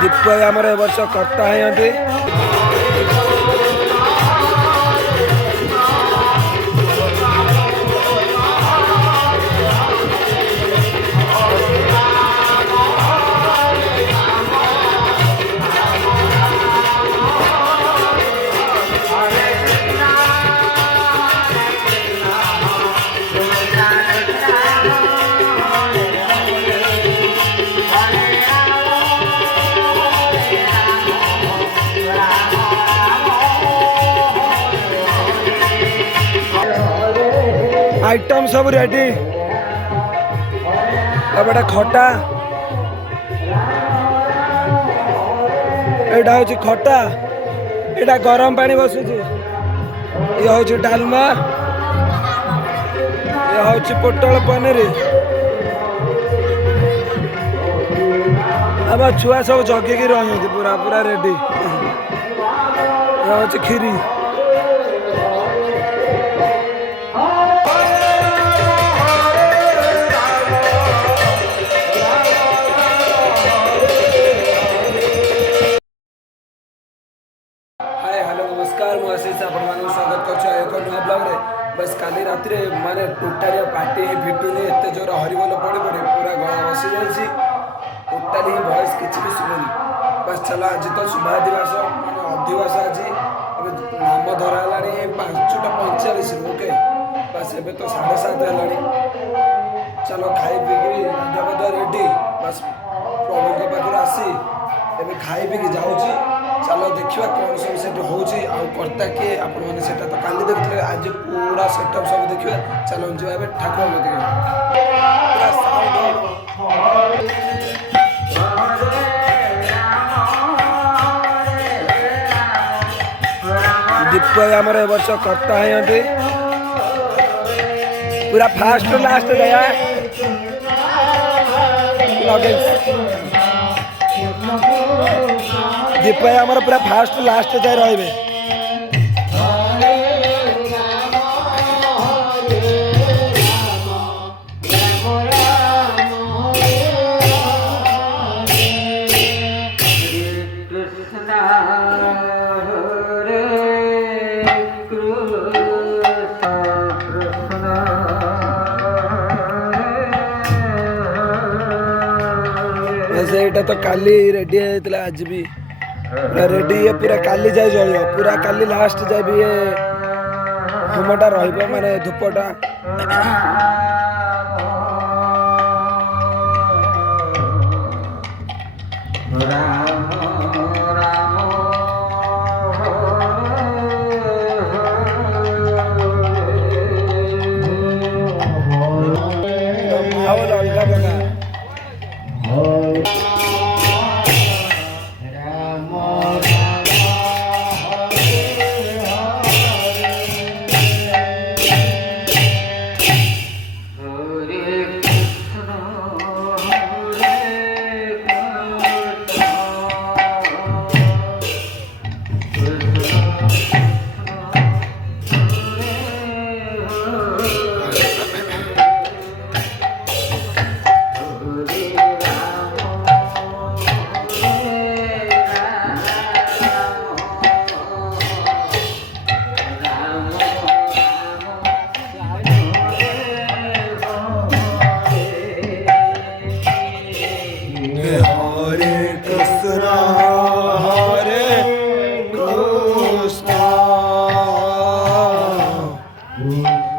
ଦୀପ ଭାଇ ଆମର ଏ ବର୍ଷ କର୍ତ୍ତା ହେଇଛନ୍ତି। आइटम सब रेडी एबे खटा एटा हूँ खटा एटा गरम पानी बसुची ये हूँ डालमा ये हूँ पोटल पनीर अब छुआ सब जगिकी रही पूरा पूरा रेडी ये हूँ खीरी स्वागत कर ब्लॉग रे बस काली रात माने टोटाली पार्टी फिटुनी एत जोर हरिबोल पड़े पड़े पूरा गला बसी जाए टोटाली वॉइस किसी भी शुभुनी बस चलो आज तो शुभा दिवस माने अधिवास आज नाम धरा 5:45 ओके बस एबे तो 7:30 है चलो खाई पी गाधा रेडी बस प्रभु के पाखर आसी एबे खाई पी जाऊँगी चलो देखिए कौन सब सेट होची आ कर्ता किए आपण माने सेटा तो काली देखले आज पूरा सेटअप सब देखिए चलो जो ठाकुर पूरा साउंड दीप भाई आमर ए वर्ष कर्ता हैं पूरा फास्ट लास्ट गया दीप भाई आमर पूरा फास्ट लास्ट जाए रही एटा तो काली रेडी होता आज भी पूरा रेडी है पूरा काली जाए जल पूरा काली लास्ट जाए भी ये होमटा रही माने धूपटा माहौल अलग प्रकार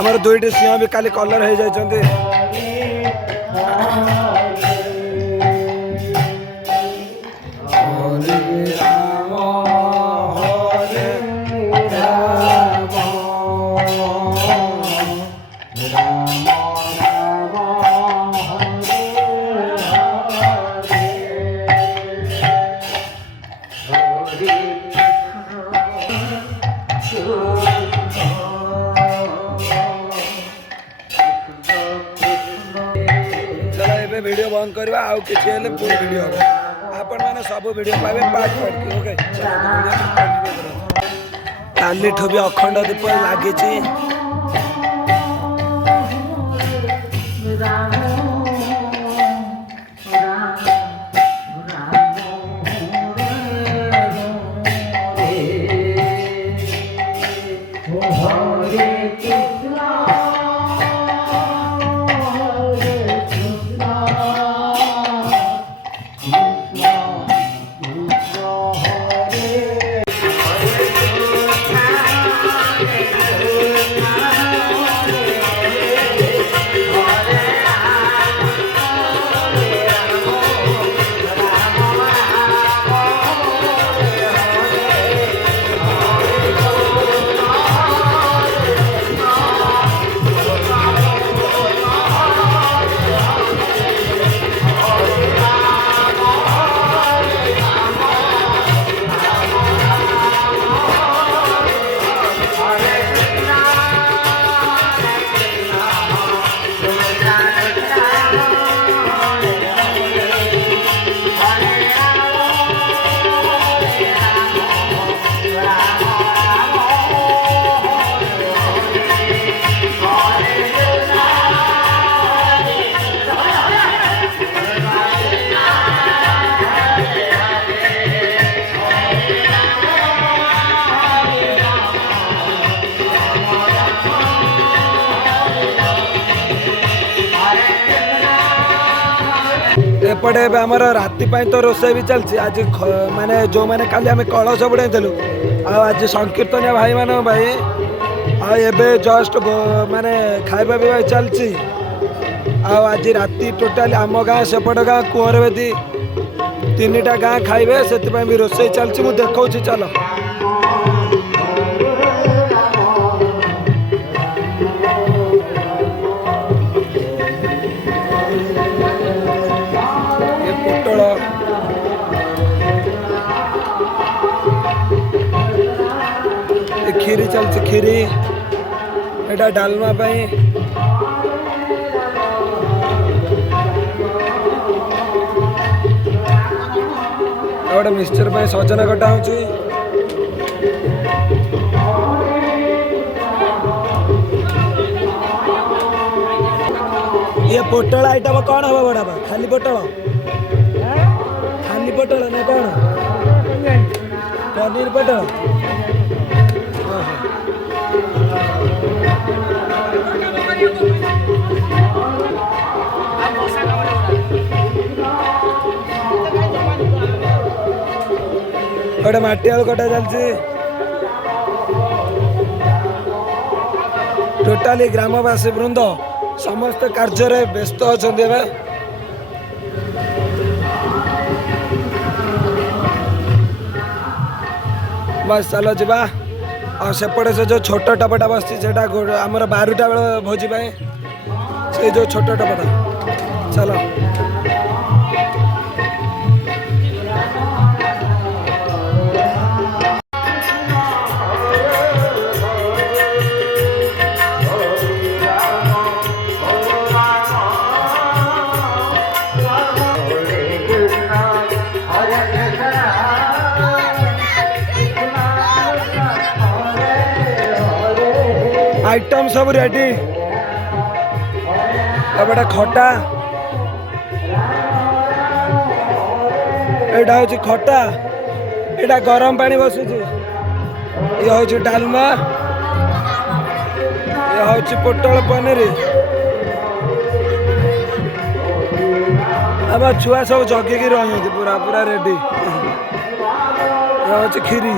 आमर दुईटी सिंह भी काली कलर हो जाते वीडियो बंद करवा आउ किसी हेले पूरी वीडियो आपण माने सब वीडियो पावे पार्ट पार्ट के ओके काली ठो भी अखंड दीप लागी एपटे आमर राति तो रोषे भी चलती आज माने जो मैंने काली आम कलश बुड़ाइलु आज संकीर्तनिया भाई मान भाई आबे जस्ट माने खाଇବା पिवा चलती आज राति टोटाली आम गाँ सेपट गाँ कुहर बेदी 3टा गाँ खाइबे से भी रोषे चलती मुझे देखा चल खीरी चलती खीरी एटा डालमा पाई गोटे मिक्सचर पाई सजना कटा होची ये पोटल आइटम कौन हम बड़ा खाली पोटल ना कौन पनीर पोटल गोटे माटी आलू कटा चलती टोटाली ग्रामवासी वृंद समस्त कार्य व्यस्त अच्छा बस चलो जा और सेपटे से जो छोट टपटा बसती आमर 12टा बेल भोजी से जो छोट टपटा चलो आइटम सब रेडी एबटा खटा एटा हूँ खटा एटा गरम पानी बसुची ये हूँ डालमा ये हूँ पोटल पनीर अब छुआ सब जगिकी रही पूरा पूरा रेडी ये हूँ खीरी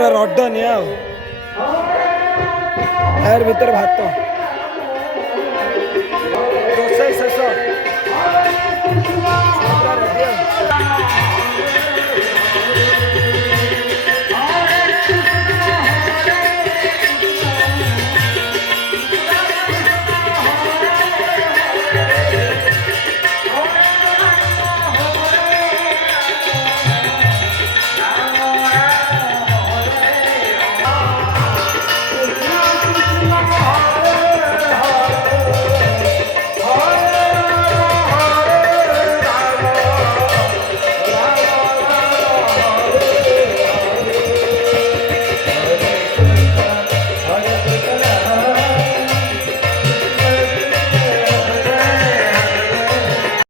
रड नहीं यार भीतर भात